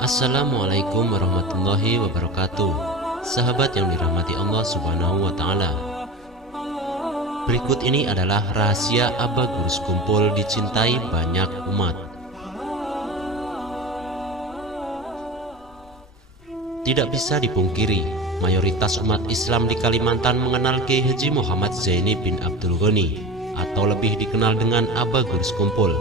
Assalamualaikum warahmatullahi wabarakatuh. Sahabat yang dirahmati Allah Subhanahu wa Ta'ala, berikut ini adalah rahasia Aba Gurus Kumpul dicintai banyak umat. Tidak bisa dipungkiri, mayoritas umat Islam di Kalimantan mengenal Kiai Haji Muhammad Zaini bin Abdul Ghani, atau lebih dikenal dengan Aba Gurus Kumpul.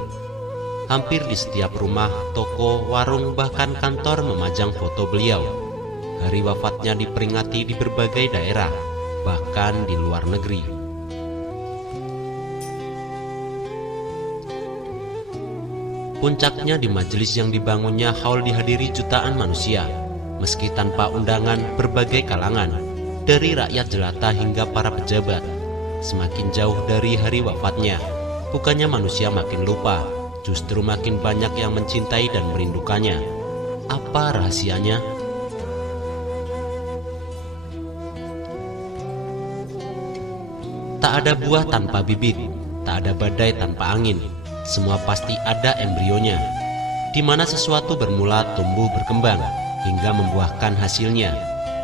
Hampir di setiap rumah, toko, warung, bahkan kantor memajang foto beliau. Hari wafatnya diperingati di berbagai daerah, bahkan di luar negeri. Puncaknya di majelis yang dibangunnya haul dihadiri jutaan manusia, meski tanpa undangan berbagai kalangan, dari rakyat jelata hingga para pejabat. Semakin jauh dari hari wafatnya, bukannya manusia makin lupa, justru makin banyak yang mencintai dan merindukannya. Apa rahasianya? Tak ada buah tanpa bibit, tak ada badai tanpa angin. Semua pasti ada embrionya, di mana sesuatu bermula tumbuh berkembang hingga membuahkan hasilnya.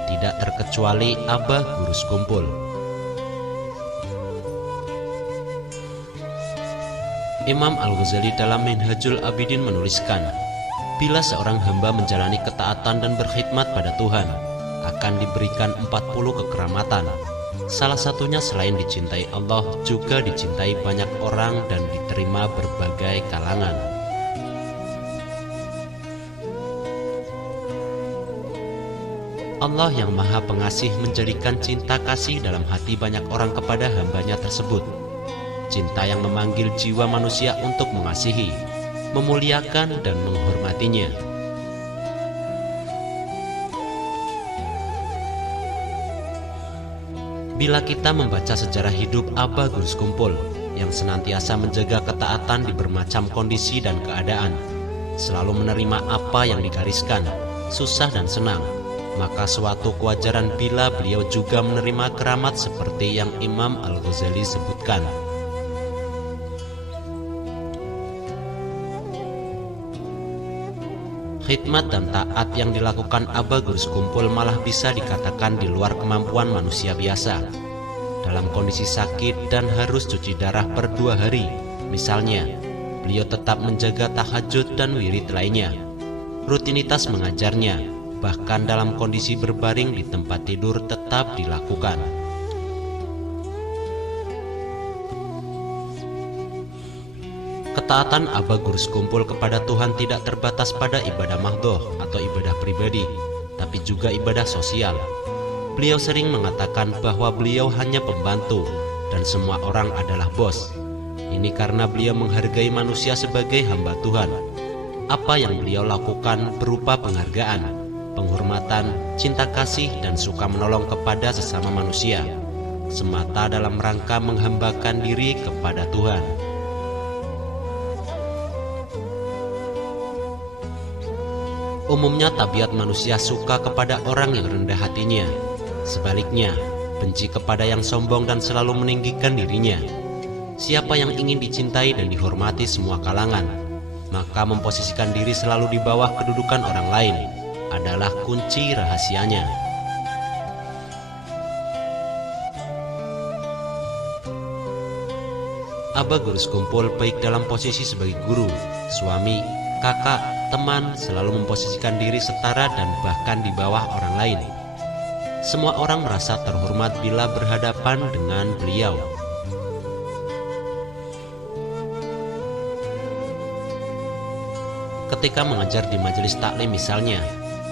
Tidak terkecuali Aba Gurus Kumpul. Imam Al-Ghazali dalam Minhajul Abidin menuliskan, bila seorang hamba menjalani ketaatan dan berkhidmat pada Tuhan, akan diberikan 40 kekeramatan. Salah satunya selain dicintai Allah, juga dicintai banyak orang dan diterima berbagai kalangan. Allah yang Maha Pengasih menjadikan cinta kasih dalam hati banyak orang kepada hambanya tersebut. Cinta yang memanggil jiwa manusia untuk mengasihi, memuliakan, dan menghormatinya. Bila kita membaca sejarah hidup Aba Gurus Kumpul yang senantiasa menjaga ketaatan di bermacam kondisi dan keadaan, selalu menerima apa yang digariskan, susah dan senang, maka suatu kewajaran bila beliau juga menerima keramat seperti yang Imam Al-Ghazali sebutkan. Khidmat dan taat yang dilakukan Aba Gurus Kumpul malah bisa dikatakan di luar kemampuan manusia biasa. Dalam kondisi sakit dan harus cuci darah per 2 hari, misalnya, beliau tetap menjaga tahajud dan wirid lainnya. Rutinitas mengajarnya, bahkan dalam kondisi berbaring di tempat tidur tetap dilakukan. Ketaatan Aba Gurus Kumpul kepada Tuhan tidak terbatas pada ibadah mahdhoh atau ibadah pribadi, tapi juga ibadah sosial. Beliau sering mengatakan bahwa beliau hanya pembantu dan semua orang adalah bos. Ini karena beliau menghargai manusia sebagai hamba Tuhan. Apa yang beliau lakukan berupa penghargaan, penghormatan, cinta kasih, dan suka menolong kepada sesama manusia, semata dalam rangka menghambakan diri kepada Tuhan. Umumnya tabiat manusia suka kepada orang yang rendah hatinya. Sebaliknya, benci kepada yang sombong dan selalu meninggikan dirinya. Siapa yang ingin dicintai dan dihormati semua kalangan, maka memposisikan diri selalu di bawah kedudukan orang lain adalah kunci rahasianya. Aba Gurus Kumpul baik dalam posisi sebagai guru, suami, kakak, teman, selalu memposisikan diri setara dan bahkan di bawah orang lain. Semua orang merasa terhormat bila berhadapan dengan beliau. Ketika mengajar di majelis taklim misalnya,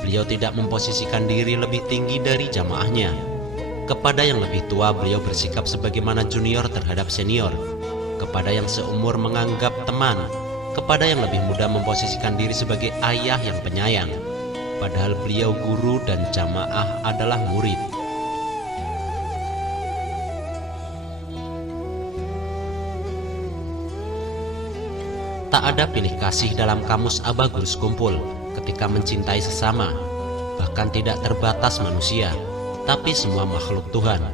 beliau tidak memposisikan diri lebih tinggi dari jamaahnya. Kepada yang lebih tua beliau bersikap sebagaimana junior terhadap senior. Kepada yang seumur menganggap teman. Kepada yang lebih muda memposisikan diri sebagai ayah yang penyayang, padahal beliau guru dan jamaah adalah murid. Tak ada pilih kasih dalam kamus Aba Gurus Kumpul ketika mencintai sesama, bahkan tidak terbatas manusia, tapi semua makhluk Tuhan.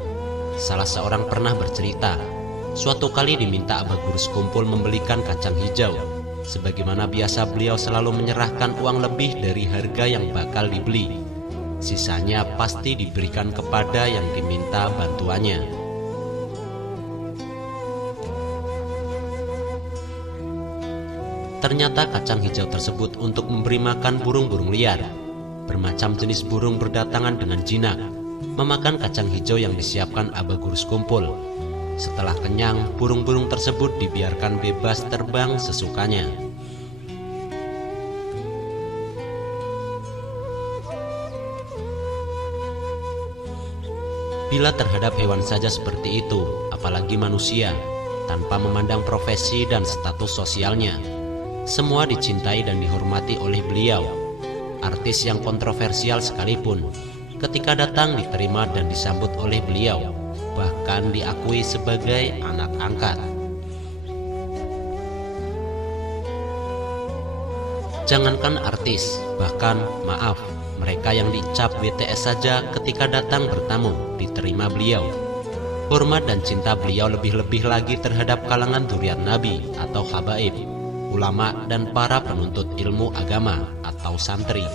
Salah seorang pernah bercerita, suatu kali diminta Aba Gurus Kumpul membelikan kacang hijau. Sebagaimana biasa, beliau selalu menyerahkan uang lebih dari harga yang bakal dibeli. Sisanya pasti diberikan kepada yang diminta bantuannya. Ternyata kacang hijau tersebut untuk memberi makan burung-burung liar. Bermacam jenis burung berdatangan dengan jinak, memakan kacang hijau yang disiapkan Aba Guru Sekumpul. Setelah kenyang, burung-burung tersebut dibiarkan bebas terbang sesukanya. Bila terhadap hewan saja seperti itu, apalagi manusia, tanpa memandang profesi dan status sosialnya, semua dicintai dan dihormati oleh beliau. Artis yang kontroversial sekalipun, ketika datang diterima dan disambut oleh beliau, bahkan diakui sebagai anak angkat. Jangankan artis, bahkan mereka yang dicap BTS saja ketika datang bertamu diterima beliau. Hormat dan cinta beliau lebih-lebih lagi terhadap kalangan dzurriyyat Nabi atau habaib, ulama dan para penuntut ilmu agama atau santri.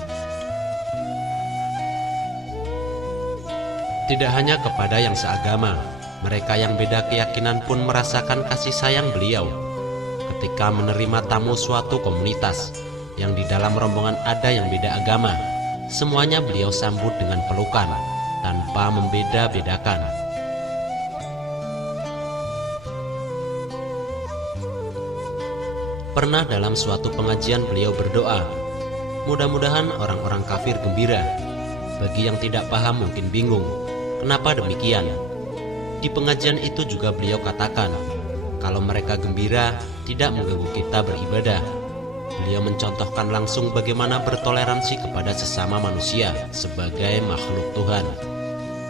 Tidak hanya kepada yang seagama, mereka yang beda keyakinan pun merasakan kasih sayang beliau. Ketika menerima tamu suatu komunitas yang di dalam rombongan ada yang beda agama, semuanya beliau sambut dengan pelukan tanpa membeda-bedakan. Pernah dalam suatu pengajian beliau berdoa, mudah-mudahan orang-orang kafir gembira. Bagi yang tidak paham mungkin bingung, kenapa demikian? Di pengajian itu juga beliau katakan, kalau mereka gembira tidak mengganggu kita beribadah. Beliau mencontohkan langsung bagaimana bertoleransi kepada sesama manusia sebagai makhluk Tuhan.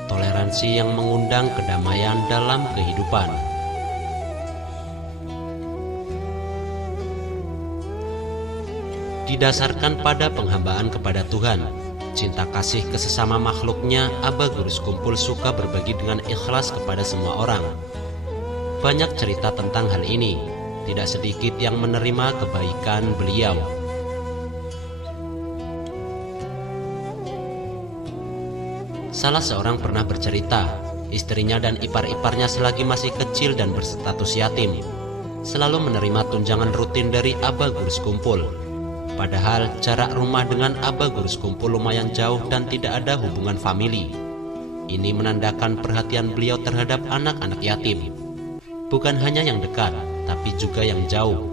Toleransi yang mengundang kedamaian dalam kehidupan. Didasarkan pada penghambaan kepada Tuhan, cinta kasih ke sesama makhluknya, Aba Guru Sekumpul suka berbagi dengan ikhlas kepada semua orang. Banyak cerita tentang hal ini, tidak sedikit yang menerima kebaikan beliau. Salah seorang pernah bercerita, istrinya dan ipar-iparnya selagi masih kecil dan berstatus yatim, selalu menerima tunjangan rutin dari Aba Guru Sekumpul. Padahal jarak rumah dengan Aba Guru Sekumpul lumayan jauh dan tidak ada hubungan famili. Ini menandakan perhatian beliau terhadap anak-anak yatim. Bukan hanya yang dekat, tapi juga yang jauh.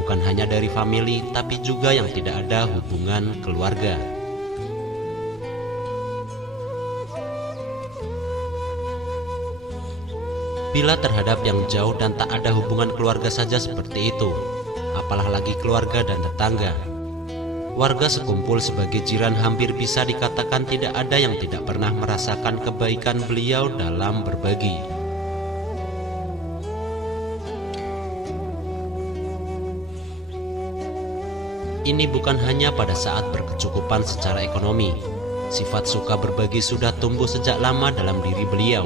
Bukan hanya dari famili, tapi juga yang tidak ada hubungan keluarga. Bila terhadap yang jauh dan tak ada hubungan keluarga saja seperti itu, apalah lagi keluarga dan tetangga. Warga Sekumpul sebagai jiran hampir bisa dikatakan tidak ada yang tidak pernah merasakan kebaikan beliau dalam berbagi. Ini bukan hanya pada saat berkecukupan secara ekonomi. Sifat suka berbagi sudah tumbuh sejak lama dalam diri beliau.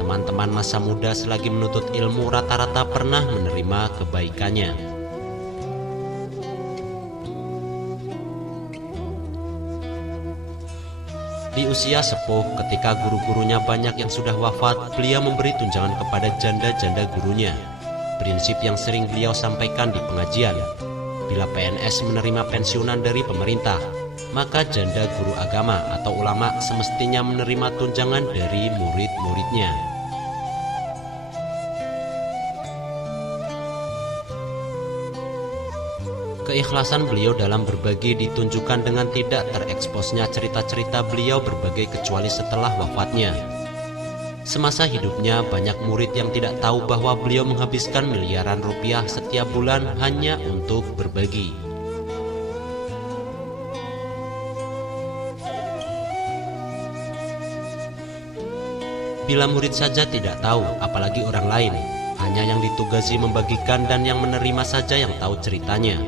Teman-teman masa muda selagi menuntut ilmu rata-rata pernah menerima kebaikannya. Di usia sepuh, ketika guru-gurunya banyak yang sudah wafat, beliau memberi tunjangan kepada janda-janda gurunya. Prinsip yang sering beliau sampaikan di pengajian, bila PNS menerima pensiunan dari pemerintah, maka janda guru agama atau ulama semestinya menerima tunjangan dari murid-muridnya. Keikhlasan beliau dalam berbagi ditunjukkan dengan tidak tereksposnya cerita-cerita beliau berbagi kecuali setelah wafatnya. Semasa hidupnya banyak murid yang tidak tahu bahwa beliau menghabiskan miliaran rupiah setiap bulan hanya untuk berbagi. Bila murid saja tidak tahu, apalagi orang lain, hanya yang ditugasi membagikan dan yang menerima saja yang tahu ceritanya.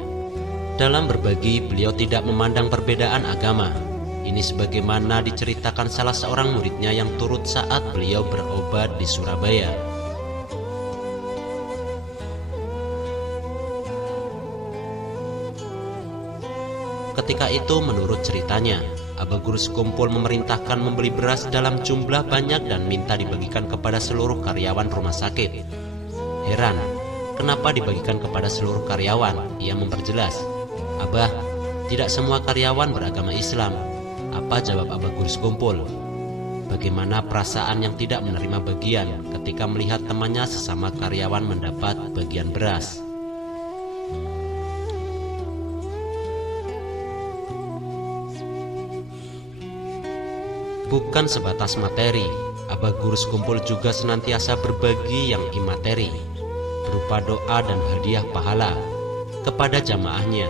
Dalam berbagi, beliau tidak memandang perbedaan agama. Ini sebagaimana diceritakan salah seorang muridnya yang turut saat beliau berobat di Surabaya. Ketika itu menurut ceritanya, Aba Guru Sekumpul memerintahkan membeli beras dalam jumlah banyak dan minta dibagikan kepada seluruh karyawan rumah sakit. Heran, kenapa dibagikan kepada seluruh karyawan? Ia memperjelas, "Abah, tidak semua karyawan beragama Islam." Apa jawab Aba Guru Sekumpul? Bagaimana perasaan yang tidak menerima bagian ketika melihat temannya sesama karyawan mendapat bagian beras? Bukan sebatas materi, Aba Guru Sekumpul juga senantiasa berbagi yang imateri, berupa doa dan hadiah pahala kepada jamaahnya.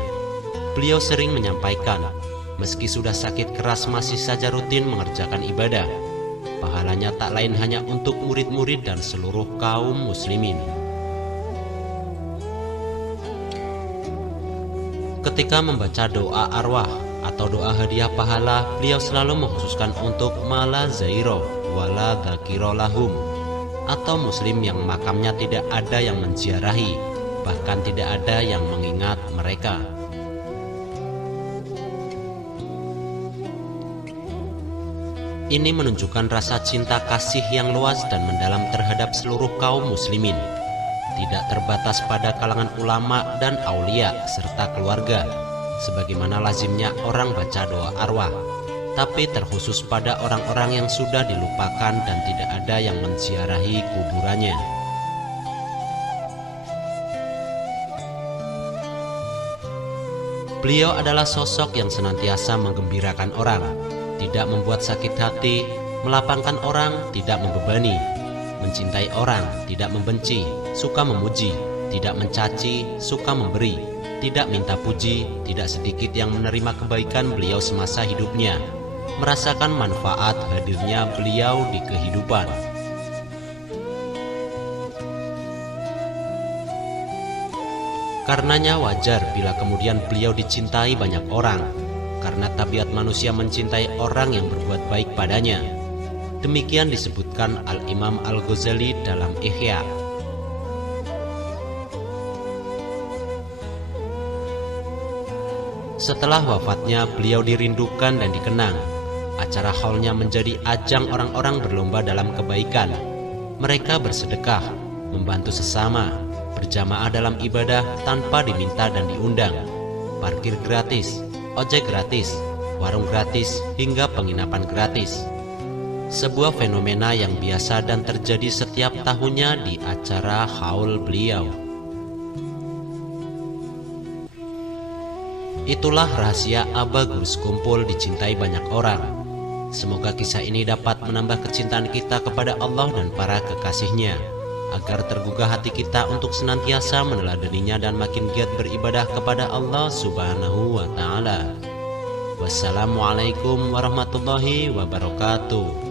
Beliau sering menyampaikan, meski sudah sakit keras masih saja rutin mengerjakan ibadah. Pahalanya tak lain hanya untuk murid-murid dan seluruh kaum muslimin. Ketika membaca doa arwah atau doa hadiah pahala, beliau selalu mengkhususkan untuk mala zairo wala dzakiro lahum, atau muslim yang makamnya tidak ada yang menziarahi, bahkan tidak ada yang mengingat mereka. Ini menunjukkan rasa cinta kasih yang luas dan mendalam terhadap seluruh kaum muslimin, tidak terbatas pada kalangan ulama dan aulia serta keluarga, sebagaimana lazimnya orang baca doa arwah, tapi terkhusus pada orang-orang yang sudah dilupakan dan tidak ada yang menziarahi kuburannya. Beliau adalah sosok yang senantiasa menggembirakan orang, tidak membuat sakit hati, melapangkan orang, tidak membebani, mencintai orang, tidak membenci, suka memuji, tidak mencaci, suka memberi, tidak minta puji, tidak sedikit yang menerima kebaikan beliau semasa hidupnya, merasakan manfaat hadirnya beliau di kehidupan. Karenanya wajar bila kemudian beliau dicintai banyak orang, karena tabiat manusia mencintai orang yang berbuat baik padanya. Demikian disebutkan Al-Imam Al-Ghazali dalam Ihya. Setelah wafatnya, beliau dirindukan dan dikenang. Acara haulnya menjadi ajang orang-orang berlomba dalam kebaikan. Mereka bersedekah, membantu sesama, berjamaah dalam ibadah tanpa diminta dan diundang, parkir gratis, ojek gratis, warung gratis, hingga penginapan gratis. Sebuah fenomena yang biasa dan terjadi setiap tahunnya di acara haul beliau. Itulah rahasia Aba Guru Sekumpul dicintai banyak orang. Semoga kisah ini dapat menambah kecintaan kita kepada Allah dan para kekasihnya, agar tergugah hati kita untuk senantiasa meneladaninya dan makin giat beribadah kepada Allah Subhanahu wa Ta'ala. Wassalamualaikum warahmatullahi wabarakatuh.